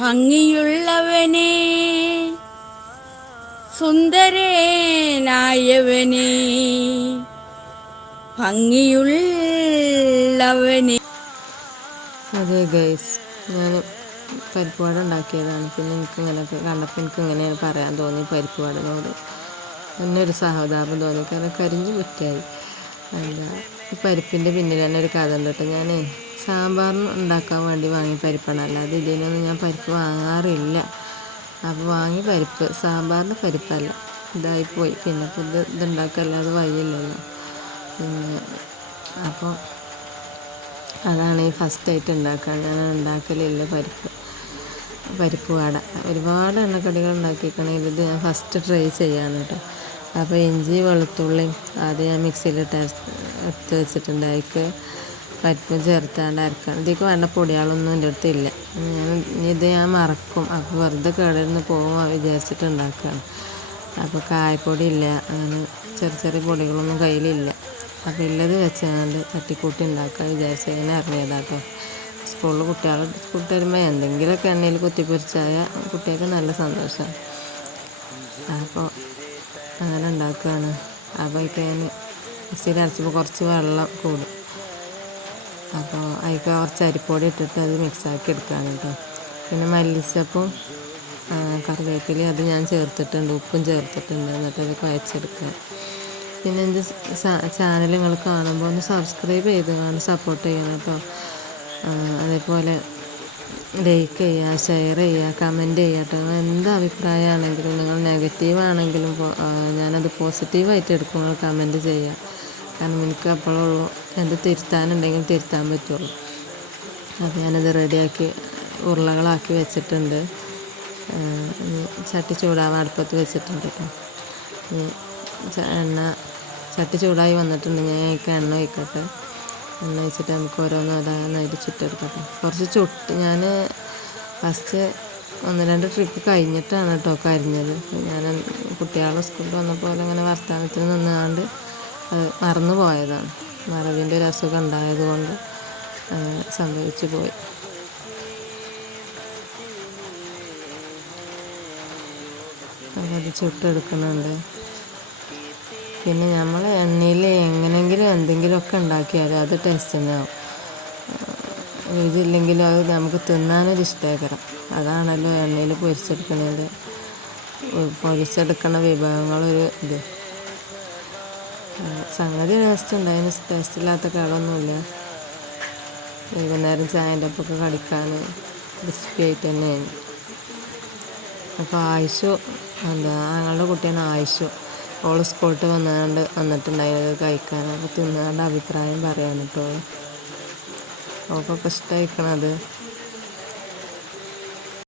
ഭംഗിയുള്ളവനെ സുന്ദരനായവനെ ഭംഗിയുള്ളവനെ. അതെ ഗൈസ്, ഞാൻ പരിപ്പ് വട ഉണ്ടാക്കിയതാണ്. പിന്നെ എനിക്കിങ്ങനെയൊക്കെ കണ്ടപ്പോൾ എനിക്കിങ്ങനെയാണ് പറയാൻ തോന്നി പരിപ്പ് വടനോട്. എന്നെ ഒരു സഹതാപം തോന്നി, കാരണം കരിഞ്ഞു കുറ്റായി. എന്താ ഈ പരിപ്പിൻ്റെ പിന്നിൽ തന്നെ ഒരു കഥ ഉണ്ട് കേട്ടോ. ഞാൻ സാമ്പാറിന് ഉണ്ടാക്കാൻ വേണ്ടി വാങ്ങി പരിപ്പാണ്, അല്ലാതെ ഇതിനൊന്നും ഞാൻ പരിപ്പ് വാങ്ങാറില്ല. അപ്പോൾ വാങ്ങി പരിപ്പ്, സാമ്പാറിന് പരിപ്പല്ല, ഇതായിപ്പോയി. പിന്നെ ഇപ്പോൾ ഇതുണ്ടാക്കല്ലാതെ വഴിയില്ലല്ലോ. പിന്നെ അപ്പോൾ അതാണ് ഈ ഫസ്റ്റായിട്ട് ഉണ്ടാക്കുക. ഞാൻ ഉണ്ടാക്കലില്ല പരിപ്പ് വട. ഒരുപാട് എണ്ണക്കടികൾ ഉണ്ടാക്കിയിരിക്കണമെങ്കിൽ ഇത് ഞാൻ ഫസ്റ്റ് ട്രൈ ചെയ്യാണ് കേട്ടോ. അപ്പോൾ ഇഞ്ചി വെളുത്തുള്ളിയും ആദ്യം ഞാൻ മിക്സിയിലിട്ട് എടുത്ത് വെച്ചിട്ടുണ്ട്. അതിലേക്ക് പരിപ്പും ചേർത്താണ്ട് അരക്കണം. ഇതിലേക്ക് വേണ്ട പൊടികളൊന്നും എൻ്റെ അടുത്തില്ല. ഇത് ഞാൻ മറക്കും, അപ്പോൾ വെറുതെ കേടന്ന് പോകും വിചാരിച്ചിട്ട് ഉണ്ടാക്കുകയാണ്. അപ്പോൾ കായപ്പൊടി ഇല്ല, അങ്ങനെ ചെറിയ ചെറിയ പൊടികളൊന്നും കയ്യിലില്ല. അപ്പോൾ ഉള്ളത് വെച്ചാണ്ട് തട്ടിക്കൂട്ടി ഉണ്ടാക്കാൻ വിചാരിച്ച് ഇങ്ങനെ ഇറങ്ങിയതാട്ടോ. സ്കൂളിൽ കുട്ടികൾ സ്കൂളിൽ വരുമ്പോൾ എന്തെങ്കിലുമൊക്കെ എണ്ണയിൽ കുത്തിപ്പൊരിച്ചായ കുട്ടികൾക്ക് നല്ല സന്തോഷമാണ്. അപ്പോൾ അങ്ങനെ ഉണ്ടാക്കുകയാണ്. അപ്പോൾ ഇപ്പം ഞാൻ മിക്സിയിൽ അരച്ചപ്പോൾ കുറച്ച് വെള്ളം കൂടും. അപ്പോൾ അതിലേക്ക് കുറച്ച് അരിപ്പൊടി ഇട്ടിട്ട് അത് മിക്സാക്കി എടുക്കുകയാണ് കേട്ടോ. പിന്നെ മല്ലിച്ചപ്പും കറിവേപ്പില അത് ഞാൻ ചേർത്തിട്ടുണ്ട്, ഉപ്പും ചേർത്തിട്ടുണ്ട്. എന്നിട്ട് അത് കുഴച്ചെടുക്കുക. പിന്നെ എൻ്റെ ചാനൽ നിങ്ങൾ കാണുമ്പോൾ ഒന്ന് സബ്സ്ക്രൈബ് ചെയ്ത് സപ്പോർട്ട് ചെയ്യണം കേട്ടോ. അതേപോലെ ലൈക്ക് ചെയ്യുക, ഷെയർ ചെയ്യുക, കമൻറ്റ് ചെയ്യുക കേട്ടോ. എന്ത് അഭിപ്രായമാണെങ്കിലും നിങ്ങൾ നെഗറ്റീവാണെങ്കിലും ഞാനത് പോസിറ്റീവായിട്ട് എടുക്കും. നിങ്ങൾ കമൻറ്റ് ചെയ്യുക, കാരണം എനിക്ക് അപ്പോഴുള്ളൂ എന്ത് തിരുത്താനുണ്ടെങ്കിൽ തിരുത്താൻ പറ്റുള്ളൂ. അപ്പോൾ ഞാനത് റെഡിയാക്കി ഉരുളകളാക്കി വെച്ചിട്ടുണ്ട്. ചട്ടി ചൂടാവാൻ അടുപ്പത്ത് വെച്ചിട്ടുണ്ട് കേട്ടോ. ചട്ടി ചൂടായി വന്നിട്ടുണ്ട്. ഞാൻ അതിലേക്ക് എണ്ണ ഒഴിക്കട്ടെ. എണ്ണ ഒഴിച്ചിട്ട് നമുക്ക് ഓരോന്ന് അതായത് ചുട്ടെടുക്കട്ടെ. കുറച്ച് ഞാൻ ഫസ്റ്റ് 1-2 ട്രിപ്പ് കഴിഞ്ഞിട്ടാണ് കേട്ടോ കരിഞ്ഞത്. ഞാൻ കുട്ടികളെ സ്കൂളിൽ വന്നപ്പോൾ അങ്ങനെ വർത്തമാനത്തിന് നിന്നാണ്ട് മറന്നു പോയതാണ്. മറവിൻ്റെ ഒരു അസുഖം ഉണ്ടായതുകൊണ്ട് സംഭവിച്ചു പോയി. അപ്പോൾ അത് ചുട്ടെടുക്കുന്നുണ്ട്. പിന്നെ നമ്മൾ എണ്ണയിൽ എങ്ങനെയെങ്കിലും എന്തെങ്കിലുമൊക്കെ ഉണ്ടാക്കിയാലും അത് ടേസ്റ്റ് തന്നെയാവും. രുചിയില്ലെങ്കിലും അത് നമുക്ക് തിന്നാനൊരു ഇഷ്ടമാക്കരം. അതാണല്ലോ എണ്ണയിൽ പൊരിച്ചെടുക്കണ വിഭവങ്ങളൊരു ഇത്. സംഗതി ടേസ്റ്റ് ഉണ്ടായതിന് ടേസ്റ്റ് ഇല്ലാത്ത കേടൊന്നുമില്ല. വൈകുന്നേരം ചായൻ്റെ ഒപ്പൊക്കെ കടിക്കാൻ ക്രിസ്പി ആയിട്ട് തന്നെയാണ്. അപ്പോൾ ആയിഷു ഞങ്ങളുടെ കുട്ടിയാണ് ആയിഷു. ഓൾ സ്കൂളിട്ട് വന്നിട്ടുണ്ടായത് കഴിക്കാൻ. അപ്പോൾ തിന്നാണ്ട് അഭിപ്രായം പറയാൻ കേട്ടോ. അവൾക്കൊക്കെ ഇഷ്ടമായിക്കണത്.